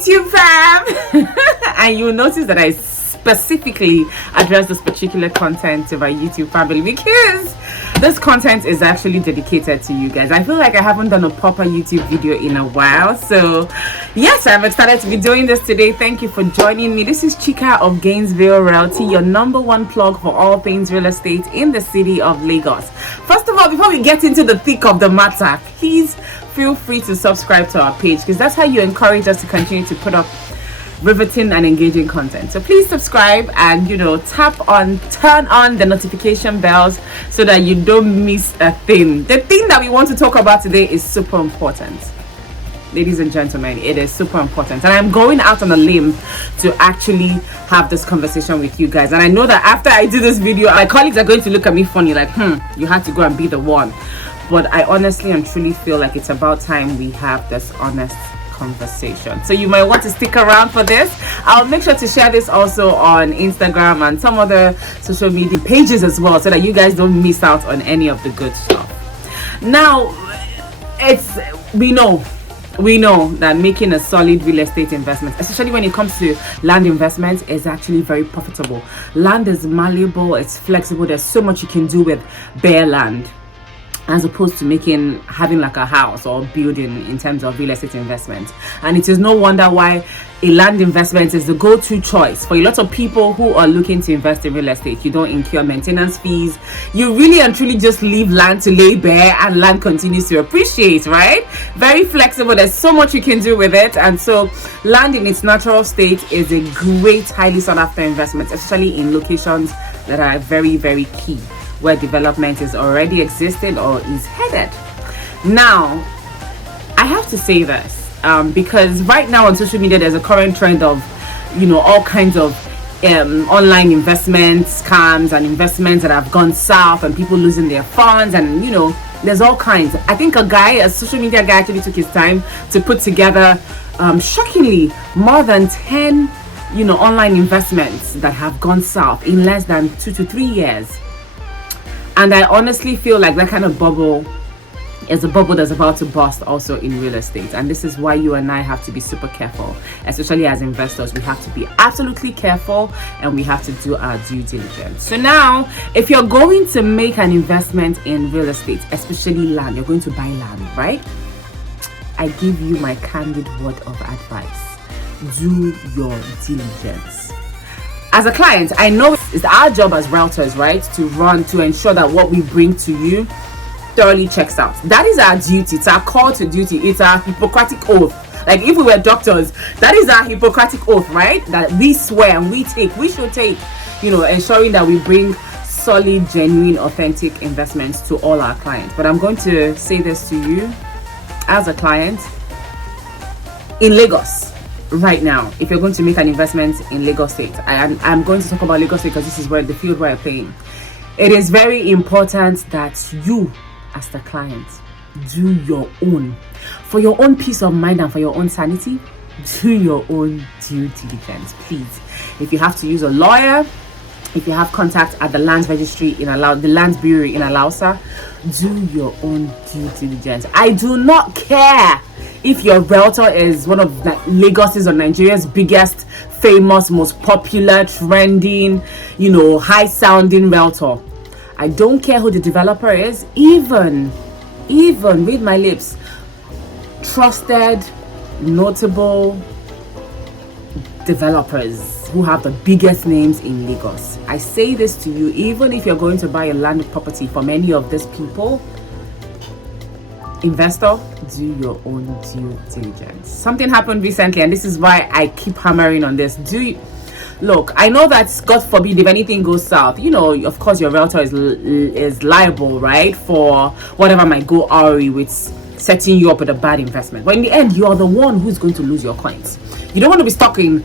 YouTube fam. And you'll notice that I specifically address this particular content to my YouTube family because this content is actually dedicated to you guys. I feel like I haven't done a proper YouTube video in a while, so yes, I'm excited to be doing this today. Thank you for joining me. This is Chika of Gainsville Realty, your number one plug for all things real estate in the city of Lagos. First of all, before we get into the thick of the matter, please feel free to subscribe to our page because that's how you encourage us to continue to put up riveting and engaging content. So please subscribe and turn on the notification bells so that you don't miss a thing. The thing that we want to talk about today is super important, ladies and gentlemen. It is super important, and I'm going out on a limb to actually have this conversation with you guys. And I know that after I do this video, my colleagues are going to look at me funny, like, you had to go and be the one. But I honestly and truly feel like it's about time we have this honest conversation. So you might want to stick around for this. I'll make sure to share this also on Instagram and some other social media pages as well, so that you guys don't miss out on any of the good stuff. Now, we know that making a solid real estate investment, especially when it comes to land investment, is actually very profitable. Land is malleable, it's flexible. There's so much you can do with bare land, as opposed to having like a house or building in terms of real estate investment. And it is no wonder why a land investment is the go-to choice for a lot of people who are looking to invest in real estate. You don't incur maintenance fees. You really and truly just leave land to lay bare, and land continues to appreciate, right? Very flexible. There's so much you can do with it. And so land in its natural state is a great, highly sought after investment, especially in locations that are very, very key, where development is already existing or is headed. Now, I have to say this because right now on social media there's a current trend of all kinds of online investment scams and investments that have gone south, and people losing their funds, and there's all kinds. I think a social media guy actually took his time to put together shockingly more than 10 online investments that have gone south in less than 2 to 3 years. And I honestly feel like that kind of bubble is a bubble that's about to burst also in real estate. And this is why you and I have to be super careful, especially as investors. We have to be absolutely careful, and we have to do our due diligence. So now, if you're going to make an investment in real estate, especially land, you're going to buy land, right? I give you my candid word of advice. Do your diligence. As a client, I know it's our job as realtors, right, to ensure that what we bring to you thoroughly checks out. That is our duty. It's our call to duty. It's our Hippocratic oath. Like if we were doctors, that is our Hippocratic oath, right? That we swear and we should take, ensuring that we bring solid, genuine, authentic investments to all our clients. But I'm going to say this to you as a client in Lagos. Right now, if you're going to make an investment in Lagos State, I'm going to talk about Lagos State because this is where the field where I play in. It is very important that you, as the client, do your own, for your own peace of mind and for your own sanity. Do your own due diligence, please. If you have to use a lawyer, if you have contact at the land registry the land bureau in Alausa, do your own due diligence. I do not care if your realtor is one of Lagos's or Nigeria's biggest, famous, most popular, trending, high sounding realtor. I don't care who the developer is. Even read my lips, trusted, notable developers who have the biggest names in Lagos. I say this to you, even if you're going to buy a land property from any of these people, investor, do your own due diligence. Something happened recently, and this is why I keep hammering on this. Look, I know that, God forbid, if anything goes south, of course your realtor is liable, right, for whatever might go awry with setting you up with a bad investment. But in the end, you are the one who's going to lose your coins. You don't want to be stuck in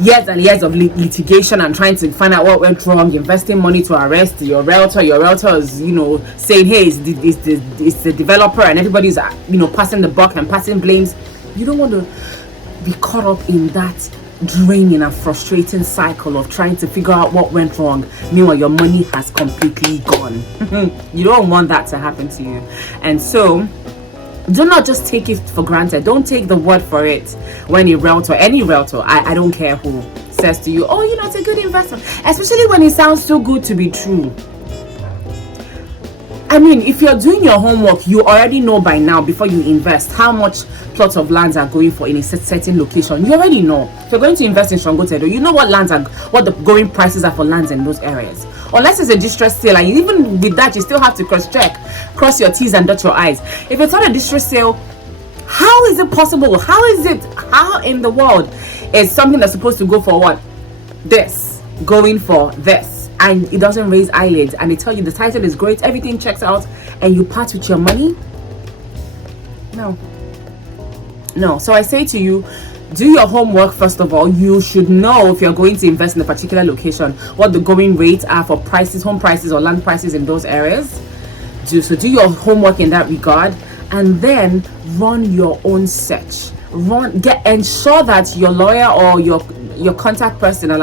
years and years of litigation and trying to find out what went wrong, investing money to arrest your realtor is saying, hey, it's the developer, and everybody's passing the buck and passing blames. You don't want to be caught up in that draining and frustrating cycle of trying to figure out what went wrong. Meanwhile, your money has completely gone. You don't want that to happen to you. And so Do not just take it for granted. Don't take the word for it when a realtor, any realtor, I don't care who, says to you, oh, it's a good investment, especially when it sounds too good to be true. I mean, if you're doing your homework, you already know by now, before you invest, how much plots of lands are going for in a certain location. You already know. If you're going to invest in Shangotedo, you know what the going prices are for lands in those areas. Unless it's a distress sale, and even with that, you still have to cross your T's and dot your I's. If it's not a distress sale, how is it possible? How in the world is something that's supposed to go for what? This, going for this? And it doesn't raise eyelids, and they tell you the title is great, everything checks out, and you part with your money? No. So I say to you, do your homework. First of all, you should know, if you're going to invest in a particular location, what the going rates are for prices, home prices or land prices in those areas. Do your homework in that regard, and then run your own search. Ensure that your lawyer or your contact person at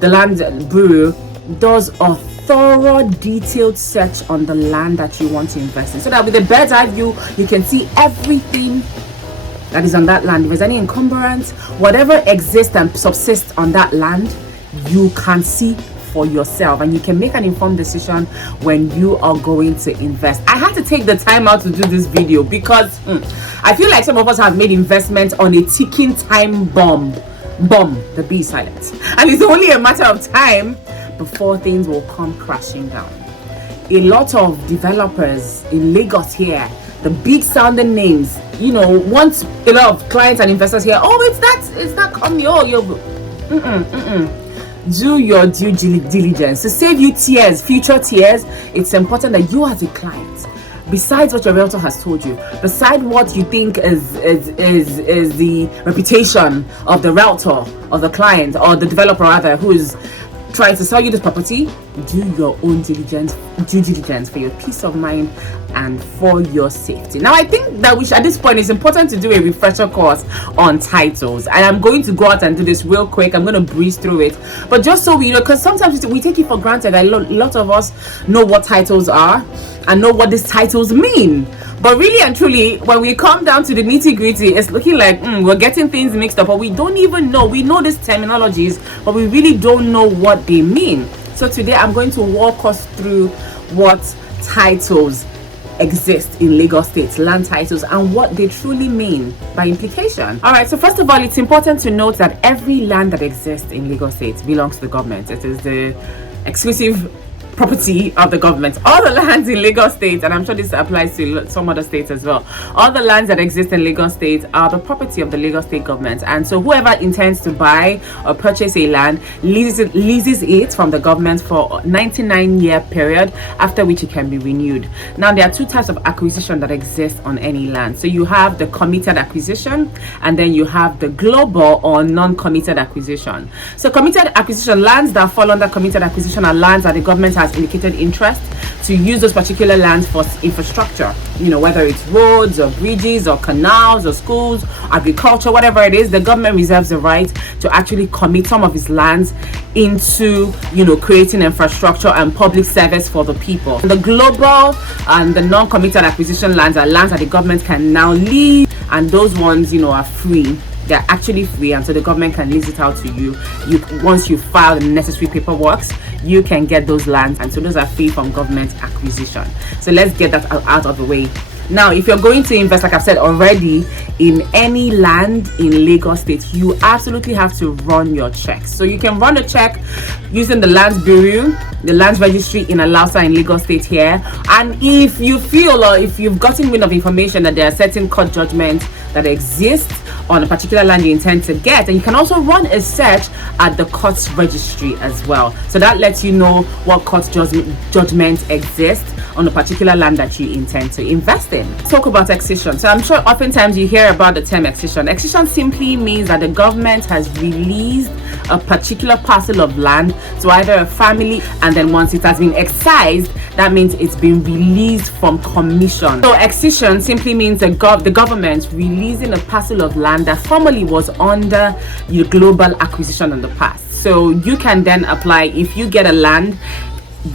the land bureau does a thorough, detailed search on the land that you want to invest in, so that with a bird's eye view, you can see everything that is on that land. If there's any encumbrance, whatever exists and subsists on that land, you can see for yourself, and you can make an informed decision when you are going to invest. I had to take the time out to do this video because I feel like some of us have made investments on a ticking time bomb. The B is silent, and it's only a matter of time before things will come crashing down. A lot of developers in Lagos here, the big sounding names, want a lot of clients and investors here. Oh, it's that company. Oh, do your due diligence to save you future tears. It's important that you as a client, besides what your realtor has told you, beside what you think is the reputation of the realtor, of the client, or the developer rather, who is trying to sell you this property, do your own due diligence for your peace of mind and for your safety. Now, I think that at this point, it's important to do a refresher course on titles, and I'm going to go out and do this real quick. I'm going to breeze through it, but just so we know, because sometimes we take it for granted. A lot of us know what titles are and know what these titles mean, but really and truly, when we come down to the nitty-gritty, it's looking like we're getting things mixed up, or we don't even know. We know these terminologies, but we really don't know what they mean. So today I'm going to walk us through what titles exist in Lagos State, land titles, and what they truly mean by implication. All right, so first of all, it's important to note that every land that exists in Lagos State belongs to the government. It is the exclusive property of the government. All the lands in Lagos State, and I'm sure this applies to some other states as well, all the lands that exist in Lagos State are the property of the Lagos State government. And so whoever intends to buy or purchase a land leases it from the government for a 99-year period, after which it can be renewed. Now, there are two types of acquisition that exist on any land. So you have the committed acquisition, and then you have the global or non-committed acquisition. So committed acquisition, lands that fall under committed acquisition, are lands that the government has indicated interest to use those particular lands for infrastructure, whether it's roads or bridges or canals or schools, agriculture, whatever it is. The government reserves the right to actually commit some of its lands into creating infrastructure and public service for the people. The global and the non-committed acquisition lands are lands that the government can now lease, and those ones are free. They're actually free, and so the government can lease it out to you. Once you file the necessary paperwork, you can get those lands, and so those are free from government acquisition. So let's get that out of the way. Now, if you're going to invest, like I've said already, in any land in Lagos State, you absolutely have to run your checks. So you can run a check using the Lands Bureau, the Lands Registry in Alausa in Lagos State here. And if you feel, or if you've gotten wind of information that there are certain court judgments that exist on a particular land you intend to get, and you can also run a search at the court's registry as well. So that lets you know what court judgments exist on a particular land that you intend to invest in. Let's talk about accession. So I'm sure oftentimes you hear about the term accession. Accession simply means that the government has released a particular parcel of land to either a family, and then once it has been excised, that means it's been released from commission. So accession simply means the government releasing a parcel of land that formerly was under your global acquisition in the past. So you can then apply, if you get a land,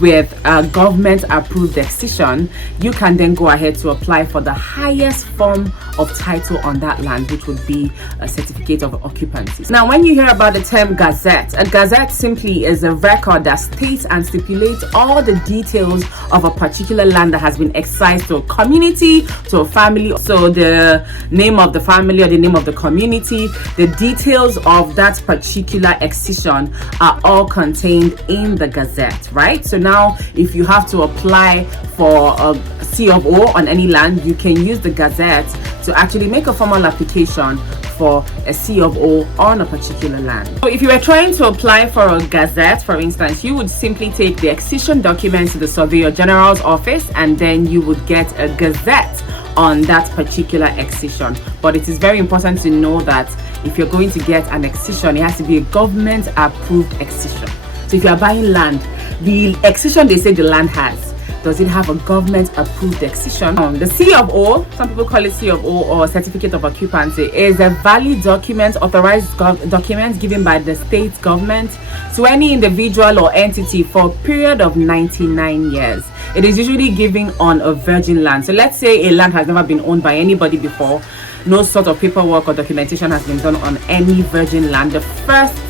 with a government approved decision, you can then go ahead to apply for the highest form of title on that land, which would be a certificate of occupancy. Now, when you hear about the term gazette, a gazette simply is a record that states and stipulates all the details of a particular land that has been excised to a community, to a family. So the name of the family or the name of the community, the details of that particular excision are all contained in the gazette, right? So now if you have to apply for a C of O on any land, you can use the gazette to actually make a formal application for a C of O on a particular land. So if you were trying to apply for a gazette, for instance, you would simply take the excision documents to the Surveyor General's office, and then you would get a gazette on that particular excision. But it is very important to know that if you're going to get an excision, it has to be a government approved excision. So if you are buying land, the excision they say the land has, does it have a government approved excision? The C of O, some people call it C of O or certificate of occupancy, is a valid document, authorized document given by the state government to any individual or entity for a period of 99 years. It is usually given on a virgin land. So let's say a land has never been owned by anybody before, no sort of paperwork or documentation has been done on any virgin land. The first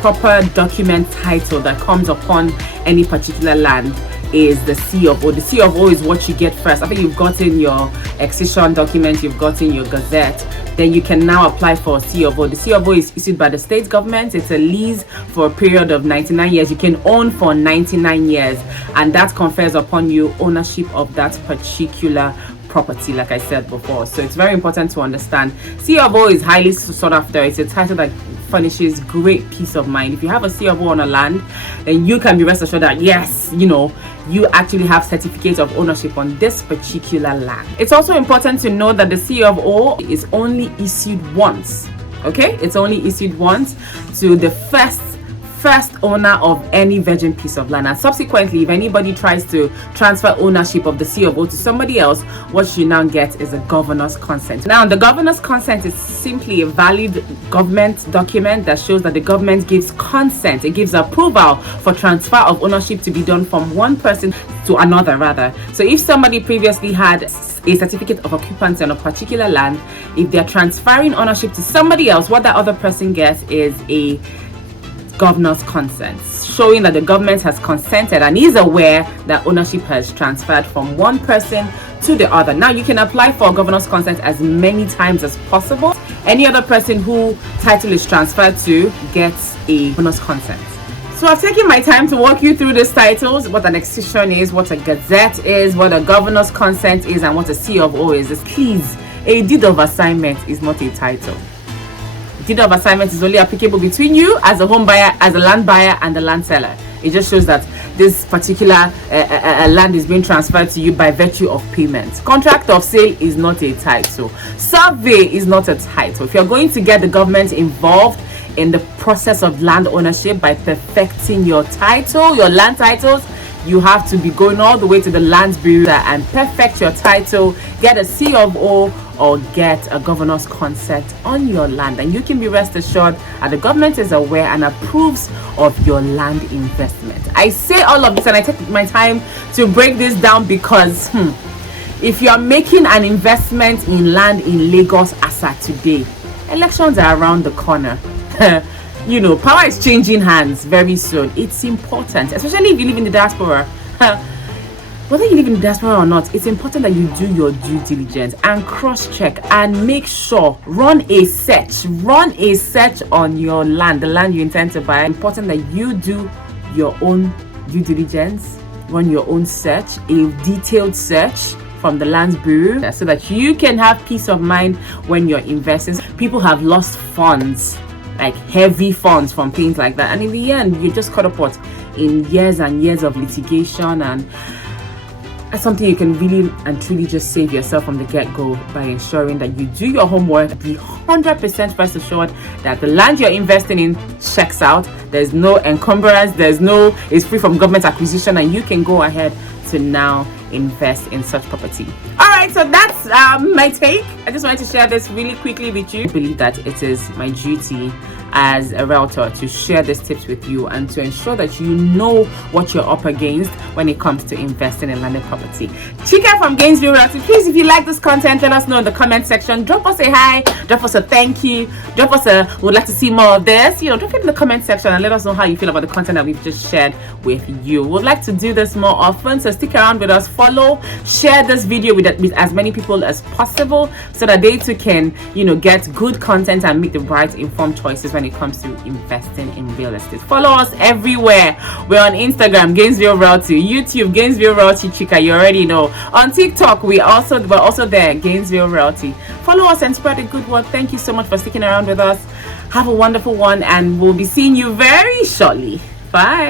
proper document title that comes upon any particular land is the C of O. The C of O is what you get first. I think you've gotten your excision document, you've gotten your gazette, then you can now apply for a C of O. The C of O is issued by the state government. It's a lease for a period of 99 years. You can own for 99 years, and that confers upon you ownership of that particular property, like I said before. So it's very important to understand C of O is highly sought after. It's a title that furnishes great peace of mind. If you have a C of O on a land, then you can be rest assured that yes, you actually have certificate of ownership on this particular land. It's also important to know that the C of O is only issued once. Okay, it's only issued once to the first owner of any virgin piece of land, and subsequently if anybody tries to transfer ownership of the C of O to somebody else, what you now get is a governor's consent. Now the governor's consent is simply a valid government document that shows that the government gives consent, it gives approval for transfer of ownership to be done from one person to another rather. So if somebody previously had a certificate of occupancy on a particular land, if they're transferring ownership to somebody else, what that other person gets is a governor's consent, showing that the government has consented and is aware that ownership has transferred from one person to the other. Now you can apply for governor's consent as many times as possible. Any other person who title is transferred to gets a governor's consent. So I've taken my time to walk you through these titles, what an excision is, what a gazette is, what a governor's consent is, and what a C of O is. Please, a deed of assignment is not a title. Deed of assignment is only applicable between you as a home buyer, as a land buyer, and the land seller. It just shows that this particular land is being transferred to you by virtue of payment. Contract of sale is not a title. Survey is not a title. If you're going to get the government involved in the process of land ownership by perfecting your title, your land titles, you have to be going all the way to the Land Bureau and perfect your title, get a C of O, or get a governor's consent on your land, and you can be rest assured that the government is aware and approves of your land investment. I say all of this and I take my time to break this down because if you are making an investment in land in Lagos as at today, elections are around the corner. Power is changing hands very soon. It's important, especially if you live in the diaspora. Whether you live in the diaspora or not, it's important that you do your due diligence and cross-check and make sure, run a search on your land, the land you intend to buy. It's important that you do your own due diligence, run your own search, a detailed search from the Land Bureau, so that you can have peace of mind when you're investing. People have lost funds, like heavy funds, from things like that, and in the end you're just caught up in years and years of litigation, and that's something you can really and truly just save yourself from the get-go by ensuring that you do your homework, be 100% rest assured that the land you're investing in checks out, there's no encumbrance, it's free from government acquisition, and you can go ahead to now invest in such property. All right. right, so that's my take. I just wanted to share this really quickly with you. I believe that it is my duty as a realtor to share these tips with you and to ensure that you know what you're up against when it comes to investing in landed property. Chika from Gainesville Realty. Please, if you like this content, let us know in the comment section. Drop us a hi, drop us a thank you, drop us a would like to see more of this. Drop it in the comment section and let us know how you feel about the content that we've just shared with you. We'd like to do this more often, so stick around with us, follow, share this video with as many people as possible so that they too can get good content and make the right informed choices when it comes to investing in real estate. Follow us everywhere. We're on Instagram, Gainesville Realty, YouTube, Gainesville Realty Chika, you already know. On TikTok, we're also there, Gainesville Realty. Follow us and spread the good word. Thank you so much for sticking around with us. Have a wonderful one, and we'll be seeing you very shortly. Bye.